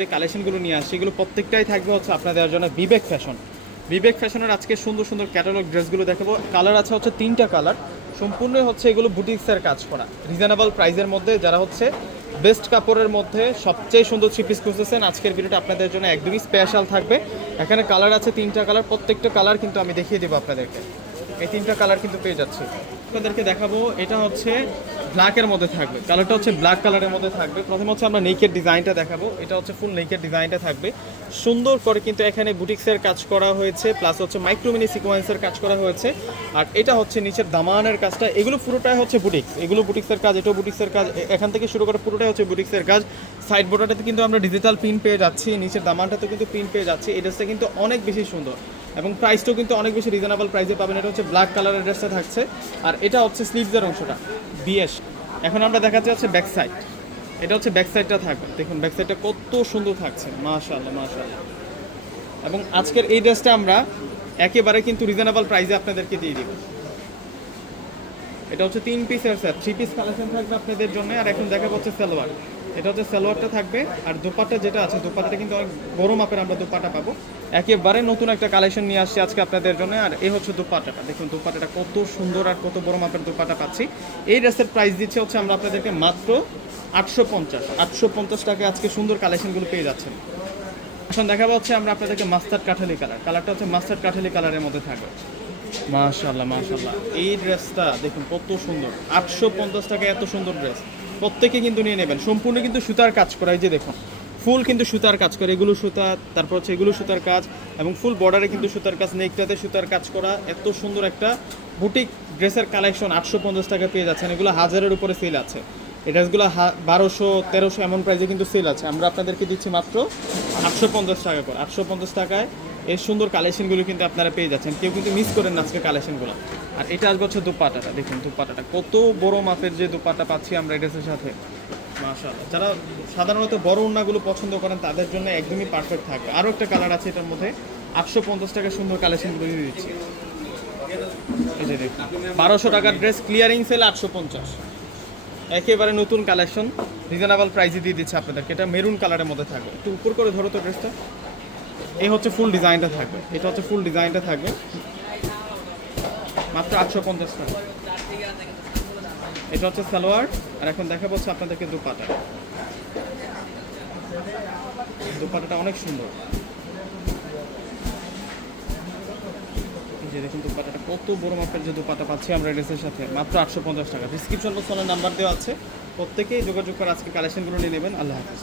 যে কালেকশনগুলো নিয়ে আসছি, এগুলো প্রত্যেকটাই থাকবে হচ্ছে আপনাদের জন্য বিবেক ফ্যাশন। বিবেক ফ্যাশনের আজকে সুন্দর সুন্দর ক্যাটালগ ড্রেসগুলো দেখাবো। কালার আছে হচ্ছে তিনটা কালার সম্পূর্ণই হচ্ছে এগুলো বুটিক্সের কাজ করা। রিজনেবল প্রাইসের মধ্যে যারা হচ্ছে বেস্ট কাপড়ের মধ্যে সবচেয়ে সুন্দর থ্রি পিস খুঁজতেছেন, আজকের ভিডিওটা আপনাদের জন্য একদমই স্পেশাল থাকবে। এখানে কালার আছে তিনটা কালার প্রত্যেকটা কালার কিন্তু আমি দেখিয়ে দেবো আপনাদেরকে। এই তিনটা কালার কিন্তু পেয়ে যাচ্ছি। আপনাদেরকে দেখাবো, এটা হচ্ছে ব্ল্যাকের মধ্যে থাকবে। কালারটা হচ্ছে ব্ল্যাক কালারের মধ্যে থাকবে। প্রথমে হচ্ছে আমরা নেকের ডিজাইনটা দেখাবো। এটা হচ্ছে ফুল নেকের ডিজাইনটা থাকবে। সুন্দর করে কিন্তু এখানে বুটিক্সের কাজ করা হয়েছে প্লাস হচ্ছে মাইক্রোমিনি সিকোয়েন্সের কাজ করা হয়েছে। আর এটা হচ্ছে নিচের দামানের কাজটা। এগুলো পুরোটাই হচ্ছে বুটিক্স। এগুলো বুটিক্সের কাজ, এটাও বুটিক্সের কাজ। এখান থেকে শুরু করে পুরোটাই হচ্ছে বুটিক্সের কাজ। সাইড বোর্ডাটাতে কিন্তু আমরা ডিজিটাল প্রিন্ট পেয়ে যাচ্ছি। নিচের দামানটাতে কিন্তু প্রিন্ট পেয়ে যাচ্ছি। এই ড্রেসটা কিন্তু অনেক বেশি সুন্দর। এবং প্রাইসটাও কিন্তু অনেক বেশি রিজনেবল প্রাইসে পাবেন। এটা হচ্ছে ব্ল্যাক কালারের ড্রেসটা থাকছে। আর এটা হচ্ছে স্লিভসের অংশটা। বিএস এখন আমরা দেখাচ্ছি হচ্ছে ব্যাক সাইড এটা হচ্ছে ব্যাক সাইডটা থাকবে। দেখুন ব্যাক সাইডটা কত সুন্দর থাকছে। মাশাল্লাহ মাশাল্লাহ এবং আজকের এই ড্রেসটা আমরা একেবারে কিন্তু রিজনেবল প্রাইসে আপনাদেরকে দিয়ে দিব। এটা হচ্ছে তিন পিসের স্যার থ্রি পিস কালেকশন থাকবে আপনাদের জন্য। আর এখন দেখা হচ্ছে সালোয়ার। এটা হচ্ছে সালোয়ারটা থাকবে, আর দোপাট্টা যেটা আছে, দোপাট্টাটা কিন্তু অনেক বড় মাপের আমরা দোপাট্টা পাবো। একেবারে নতুন একটা কালেকশন নিয়ে আসছি আজকে আপনাদের জন্য, আর এই হচ্ছে দোপাট্টাটা। দেখুন, দোপাট্টাটা কত সুন্দর আর কত বড় মাপের দোপাট্টা পাচ্ছি। এই ড্রেসের প্রাইস দিচ্ছে হচ্ছে আমরা আপনাদেরকে মাত্র আটশো পঞ্চাশ। আটশো পঞ্চাশ টাকায় আজকে সুন্দর কালেকশনগুলো পেয়ে যাচ্ছেন। এখন দেখা হচ্ছে আমরা আপনাদেরকে মাস্টার্ড কাঠালি কালার কালারটা হচ্ছে মাস্টার্ড কাঠালি কালারের মধ্যে থাকবে। মাশাল্লাহ মাশাল্লাহ এই ড্রেসটা দেখুন কত সুন্দর। আটশো পঞ্চাশ টাকা এত সুন্দর ড্রেস। প্রত্যেকে কিন্তু নিয়ে নেবেন। সম্পূর্ণ কিন্তু সুতার কাজ করা, এই যে দেখুন। ফুল কিন্তু সুতার কাজ করে, এগুলো সুতা, তারপর হচ্ছে এগুলো সুতার কাজ এবং ফুল বর্ডারে কিন্তু সুতার কাজ, নেকটাতে সুতার কাজ করা। এত সুন্দর একটা বুটিক ড্রেসের কালেকশন আটশো পঞ্চাশ টাকা পেয়ে যাচ্ছেন। এগুলো হাজারের উপরে সেল আছে। এই ড্রেসগুলো বারোশো, তেরোশো এমন প্রাইসে কিন্তু সেল আছে। আমরা আপনাদেরকে দিচ্ছি মাত্র আটশো পঞ্চাশ টাকা করে। আটশো পঞ্চাশ টাকায় এই সুন্দর কালেকশনগুলো কিন্তু আপনারা পেয়ে যাচ্ছেন। কেউ কিন্তু মিস করেন না আজকে কালেকশনগুলো আর এটা আসবে হচ্ছে দুপাটাটা, দেখুন দুপাটাটা। কত বড় মাপের যে দুপাটা পাচ্ছি আমরা ড্রেসের সাথে। মাশাআল্লাহ। যারা সাধারণত বড় ওড়নাগুলো পছন্দ করেন, তাদের জন্য একদমই পারফেক্ট থাকবে। আরও একটা কালার আছে এটার মধ্যে। আটশো পঞ্চাশ টাকা সুন্দর কালেকশনগুলো দিয়ে দিচ্ছি বারোশো টাকার ড্রেস ক্লিয়ারিং সেল আটশো পঞ্চাশ। একেবারে নতুন কালেকশন রিজনেবল প্রাইসে দিয়ে দিচ্ছে আপনাদেরকে। এটা মেরুন কালারের মধ্যে থাকবে। একটু উপর করে ধরো তো ড্রেসটা এই হচ্ছে ফুল ডিজাইনটা থাকবে। এটা হচ্ছে ফুল ডিজাইনটা থাকবে। মাত্র আটশো পঞ্চাশ টাকা। এটা হচ্ছে সালোয়ার। আর এখন দেখা হচ্ছে আপনাদেরকে দুপাটা। দুপাটাটা অনেক সুন্দর। যে দেখুন দুপাটাটা, কত বড় মাপের যে দুপাটা পাচ্ছি আমরা ড্রেসের সাথে। মাত্র আটশো পঞ্চাশ টাকা। ডিসক্রিপশন বক্সে নাম্বার দেওয়া আছে। প্রত্যেকেই যোগাযোগ করে আজকে কালেকশনগুলো নিয়ে নেবেন। আল্লাহ হাফিজ।